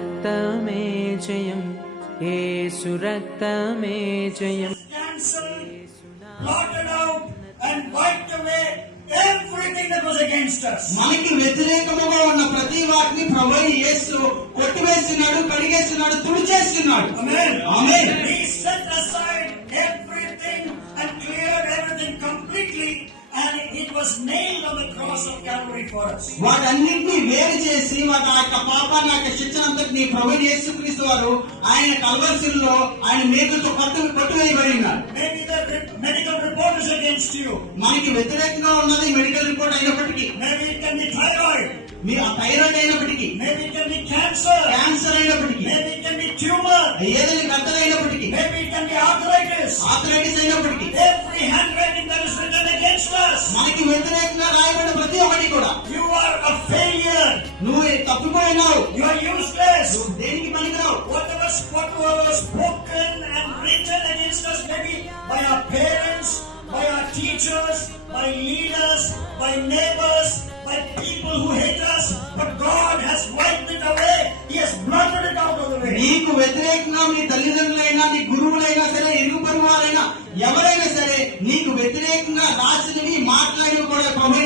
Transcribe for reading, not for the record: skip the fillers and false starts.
రక్తమే జయం, యేసు రక్తమే జయం. Blotted out and wiped away everything that was against us. మనకి వ్యతిరేకముగా ఉన్న ప్రతి వాటిని ప్రభువైన యేసు కొట్టివేస్తున్నాడు, కడిగేస్తున్నాడు, తుడిచేస్తున్నాడు. Amen. Amen. He set aside everything and cleared everything completely, and it was nailed on the cross of Calvary for us. వాటన్నింటినీ వేరు చేసి వాటి యొక్క పాపాన్ని, యొక్క శిక్షనంతటినీ ప్రభువైన యేసుక్రీస్తు వారు ఆయన కల్వరిశిలువలో ఆయన మేకులతో కొట్టివేయబడి ఉన్నారు. Maybe the medical report is against you. మనకి వ్యతిరేకంగా ఉన్నది మెడికల్ రిపోర్ట్ అయినప్పటికీ, Maybe it can be thyroid. Me thyroid అయినప్పటికీ, Maybe it can be cancer. Cancer అయినప్పటికీ, Maybe it can be tumor. ఏదైనా గద్దలైనప్పటికీ, Maybe it can be arthritis. Arthritis అయినప్పటికీ, Every handwriting that is written against us. మనకి వ్యతిరేకంగా రాయబడిన ప్రతి ఒక్కటి కూడా You are a failure. నువ్వు తప్పిపోయినావు, You are useless. నువ్వు దేనికి పనికిరావు. Whatever was spoken and written against us, maybe by our parents, by our teachers, by leaders, by neighbors, by people who hate us, but God has wiped it away. He has blotted it out of the way. నీకు వ్యతిరేకంగా నీ తల్లిదండ్రులైనా, నీ గురువులైనా సరే, ఇరుగు పొరుగు వారైనా ఎవరైనా సరే నీకు వ్యతిరేకంగా రాసినవి, మాట్లాడినవి కూడా ప్రభు